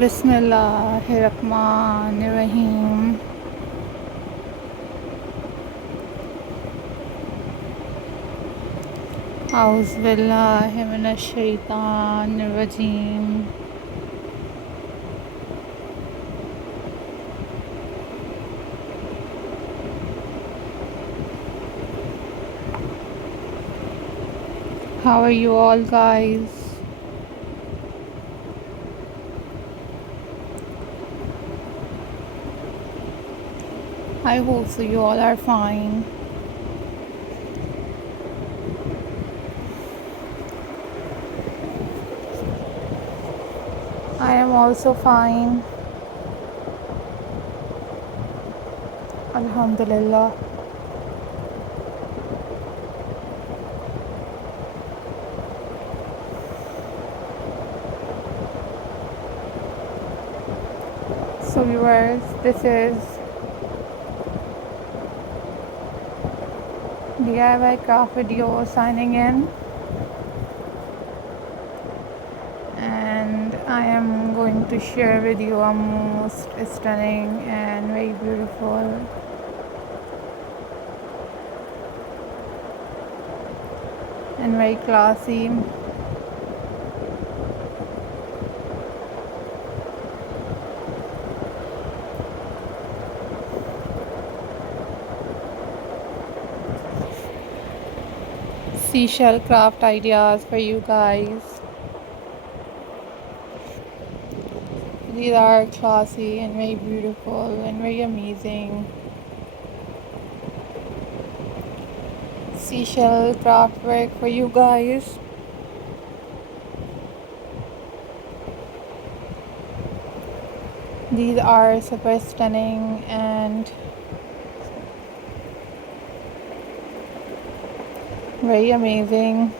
बिस्मिल्लाहिर्रहमानिर्रहीम। औज़ुबिल्लाहि मिनश्शैतानिर्रजीम। How are you all, guys? I hope so you all are fine. I am also fine. Alhamdulillah. So viewers, this is DIY craft video signing in, and I am going to share with you a most stunning and very beautiful and very classy seashell craft ideas for you guys. These are classy and very beautiful and very amazing seashell craft work for you guys. These are super stunning and very amazing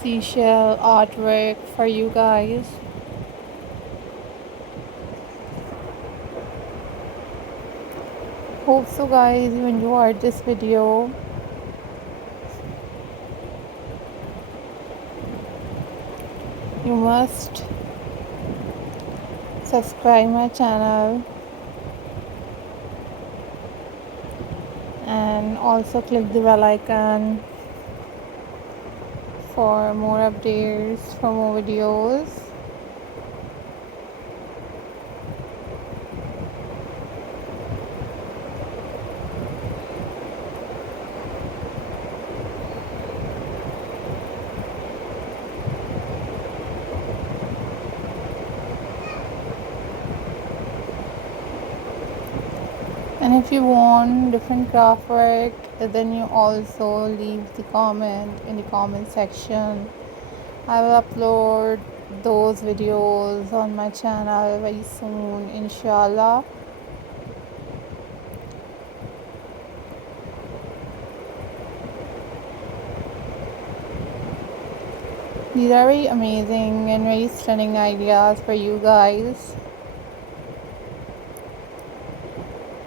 seashell artwork for you guys. Hope so guys you enjoyed this video. You must subscribe my channel and also click the bell icon for more updates, for more videos. And if you want different craft work, then you also leave the comment in the comment section. I will upload those videos on my channel very soon, inshallah. These are very amazing and very stunning ideas for you guys.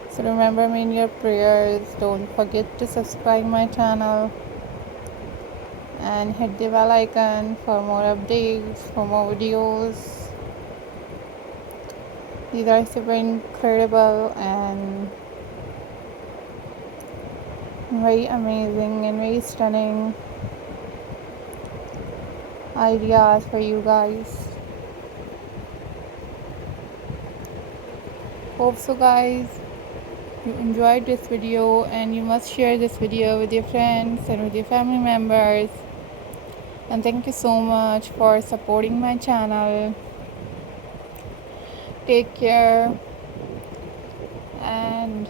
So remember me in your prayers. Don't forget to subscribe my channel and hit the bell icon for more updates, for more videos. These are super incredible and very amazing and very stunning ideas for you guys. Hope so guys you enjoyed this video, and you must share this video with your friends and with your family members. And thank you so much for supporting my channel. Take care and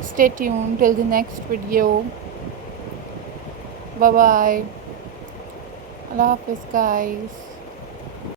stay tuned till the next video. Bye bye. Allah Hafiz guys.